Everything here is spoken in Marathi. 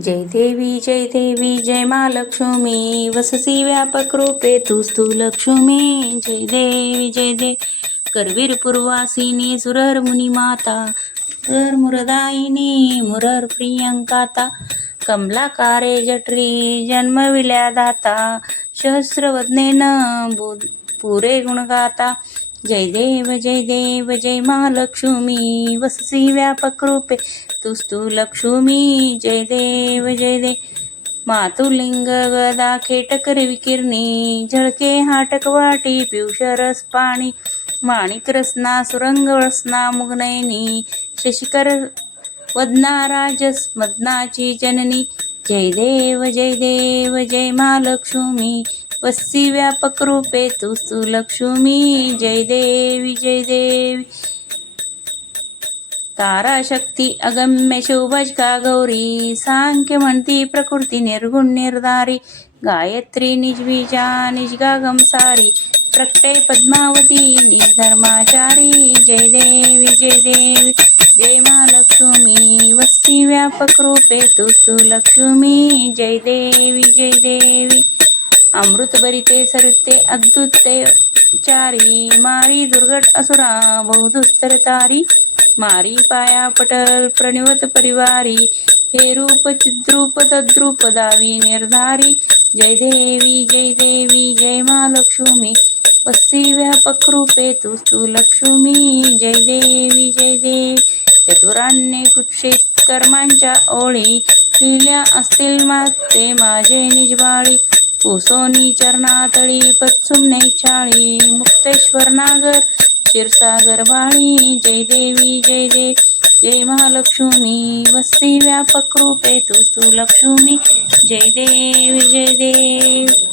जय देवी जय देवी जय महालक्ष्मी वससी व्यापक रूपे तूच लक्ष्मी जय देवी जय देव करवीर पूर्वासिनी सुरर मुनी माता मुरदायिनी मुरर प्रियंकाता कमलाकारे जठरी जन्मविल्या दाता सहस्रवदनेन बुध पुरे गुणगाता जय देव जय देव जय महालक्ष्मी वससी व्यापक रूपे तुस्तु लक्ष्मी जय देव जय देव मातुलिंग गदा खेटकर विकिरणी झळके हाटक वाटी पिवशरस पाणी माणिक रसना सुरंग रसना मुगनयनी शशिकर वदना राजस मदनाची जननी। जय देव जय देव जय महालक्ष्मी वस्सी व्यापक रूपे तू लक्ष्मी जय देवी जय देवी. ताराशक्ती अगम्य शोभजका गौरी. सांख्य म्हणती प्रकृती निर्गुण निर्धारी. गायत्री निजबीजा निजगागम सारी. प्रकटे पद्मावती निधर्माचारी. जय देवी जय देवी. जय महालक्ष्मी वस्ती व्यापक रूपे तू लक्ष्मी जय देवी जय देवी. अमृतभरिते सरुते अद्भुते चारी मारी दुर्गट असुरा बहुदुस्तर तारी मारी पाया पटल प्रणिवत परिवारी हे रूप चिद्रूप तद्रूप दावी निर्धारी जय देवी जय देवी जय महालक्ष्मी वस्सी व्यापक रूपे तू लक्ष्मी जय देवी जय देवी चतुरान्ने कुक्षेत कर्मांच्या ओळी लिहिल्या असतील माते माझे निजबाळी पुसोनी चरणातळी पत्सुमने छाळी मुक्तेश्वर नागर क्षीरसागर बाळी जय देवी जय देव जय महालक्ष्मी वस्ती व्यापक रूपे तू लक्ष्मी जय देवी जय देव.